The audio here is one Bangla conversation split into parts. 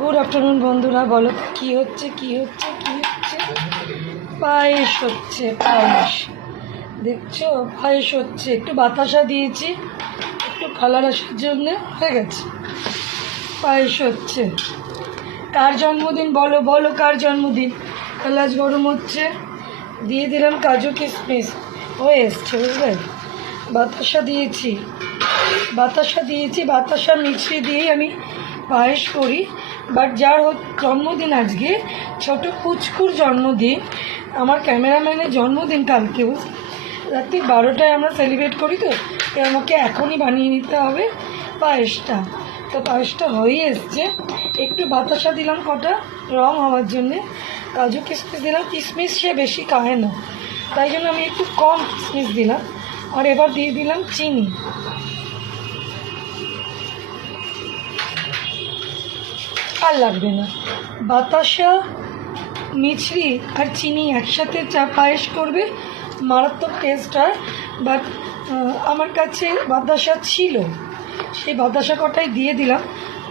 গুড আফটারনুন বন্ধুরা, বলো কি হচ্ছে পায়েস হচ্ছে। পায়েস দেখছো, পায়েস হচ্ছে। একটু বাতাসা দিয়েছি, একটু কালার আসার জন্য হয়ে গেছে। পায়েস হচ্ছে। কার জন্মদিন বলো বলো, কার জন্মদিন? এলাচ গরম হচ্ছে, দিয়ে দিলাম কাজু কিশমিশ, হয়ে এসছে বুঝলে। বাতাসা দিয়েছি, বাতাসা মিছরি দিয়েই আমি পায়েস করি। বাট যার জন্মদিন আজকে, ছোট পুচকুর জন্মদিন, আমার ক্যামেরাম্যানের জন্মদিন কালকে, রাত্রি 12টায় আমরা সেলিব্রেট করি, তো আমাকে এখনই বানিয়ে নিতে হবে পায়েসটা। তো পায়েসটা হয়ে এসছে। একটু বাতাসা দিলাম কটা রং হওয়ার জন্যে, কাজু কিশমিশ দিলাম। কিশমিশ সে বেশি খায় না, তাই জন্য আমি একটু কম কিশমিশ দিলাম। আর এবার দিয়ে দিলাম চিনি। আর লাগবে না। বাতাসা, মিছরি আর চিনি একসাথে চা পায়েস করবে, মারাত্মক টেস্ট হয়। বাট আমার কাছে বাতাসা ছিল, সেই বাতাসা কটাই দিয়ে দিলাম।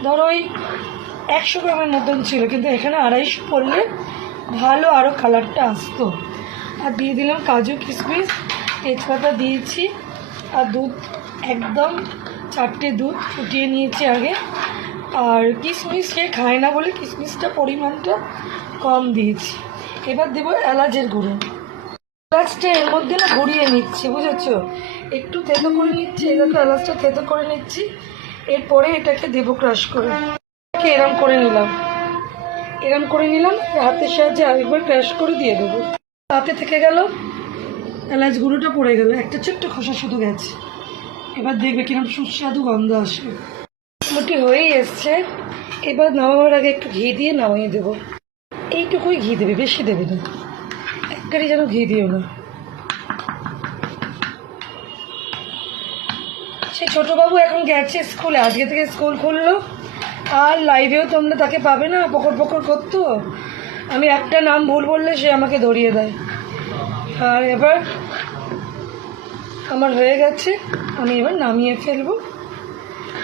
ধরো ওই 100 গ্রামের মতন ছিল, কিন্তু এখানে 250 পড়লে ভালো আরও কালারটা আসতো। আর দিয়ে দিলাম কাজু কিশমিশ, তেজপাতা দিয়েছি, আর দুধ একদম 4টে দুধ ফুটিয়ে নিয়েছি আগে। আর কিশমিশ সে খায় না বলে কিশমিশটা পরিমাণটা কম দিয়েছি। এবার দেবো এলাচের গুঁড়ো। এলাচটা এর মধ্যে না গড়িয়ে নিচ্ছি, বুঝেছো? একটু থেতো করে নিচ্ছি, এটাকে এলাচটা থেতো করে নিচ্ছি। এরপরে এটাকে দেবো ক্রাশ করে। এরম করে নিলাম, হাতের সাহায্যে আরেকবার ক্রাশ করে দিয়ে দেবো। তাতে থেকে গেল, এলাচ গুঁড়োটা পড়ে গেল, একটা ছোট্ট খোসা শুধু গেছে। এবার দেখবে কিরকম সুস্বাদু গন্ধ আসবে। মোটামুটি হয়েই এসছে। এবার নামাবার আগে একটু ঘি দিয়ে নামিয়ে দেবো। এইটুকুই ঘি দেবে, বেশি দেবে না, একবারই যেন ঘি দিও না। সে ছোটোবাবু এখন গেছে স্কুলে, আজকে থেকে স্কুল খুললো। আর লাইভেও তোমরা তাকে পাবে না, পকড় করতো। আমি একটা নাম ভুল বললে সে আমাকে ধরিয়ে দেয়। আর এবার আমার হয়ে গেছে, আমি এবার নামিয়ে ফেলবো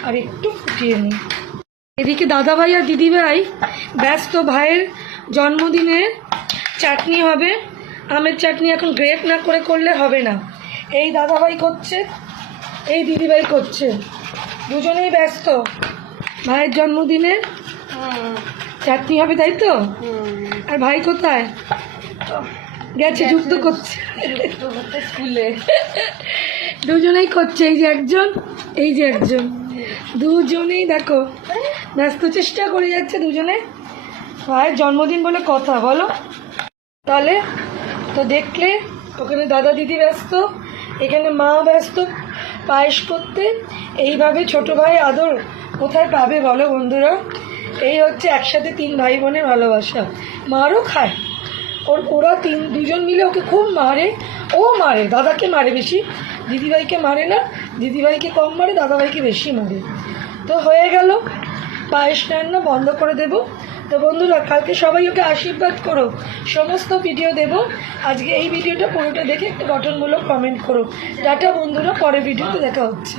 আর একটু ফুটিয়ে নিই। এদিকে দাদাভাই আর দিদিভাই ব্যস্ত, ভাইয়ের জন্মদিনের চাটনি হবে, আমের চাটনি। এখন গ্রেট না করলে হবে না। এই দাদাভাই করছে, এই দিদিভাই করছে, দুজনেই ব্যস্ত। ভাইয়ের জন্মদিনে চাটনি হবে, তাই তো? আর ভাই কোথায় গেছে? যুদ্ধ করছে স্কুলে। দুজনেই করছে, এই যে একজন, দুজনেই দেখো ব্যস্ত, চেষ্টা করে যাচ্ছে দুজনে। ভাইয়ের জন্মদিন বলে কথা, বলো তাহলে। তো দেখলে ওখানে দাদা দিদি ব্যস্ত, এখানে মা ব্যস্ত পায়েস করতে। এইভাবে ছোট ভাই আদর কোথায় পাবে বলো বন্ধুরা? এই হচ্ছে একসাথে 3 ভাই বোনের ভালোবাসা। মারও খায়, ওরা দুজন মিলে ওকে খুব মারে। ও মারে, দাদাকে মারে বেশি, দিদিভাইকে মারে না। দিদিভাইকে কম মারে, দাদাভাইকে বেশি মারে। তো হয়ে গেল, পায়েস রান্না বন্ধ করে দেব। তো বন্ধুরা, কালকে সবাই ওকে আশীর্বাদ করো, সমস্ত ভিডিও দেব। আজকে এই ভিডিওটা পুরোটা দেখে একটা গঠনমূলক কমেন্ট করো। টাটা বন্ধুরা, পরের ভিডিওতে দেখা হচ্ছে।